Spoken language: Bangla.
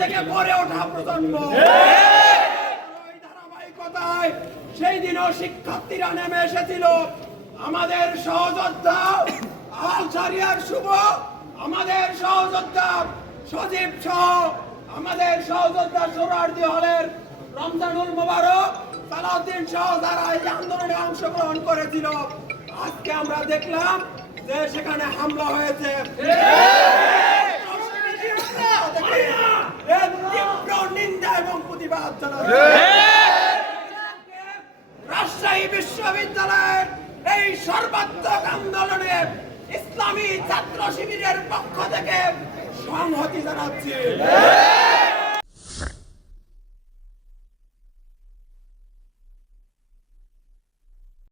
থেকে গড়ে ওঠা প্রজন্ম ধারাবাহিকতায় সেই দিনও শিক্ষার্থীরা নেমে এসেছিল। আমাদের সহযোদ্ধা আল-শারিয়ার শুভ, আমাদের সহযোদ্ধা সজীব সহ আমাদের সহযোদ্ধা সোহরাওয়ার্দী হলের রমজানুল মোবারক, সালাউদ্দিন সহ যারা এই আন্দোলনে অংশগ্রহণ করেছিল, আজকে আমরা দেখলাম যে সেখানে হামলা হয়েছে। নিন্দা এবং প্রতিবাদ জানাচ্ছি। রাজশাহী বিশ্ববিদ্যালয়ের এই সর্বাত্মক আন্দোলনে ইসলামী ছাত্র শিবিরের পক্ষ থেকে সংহতি জানাচ্ছি।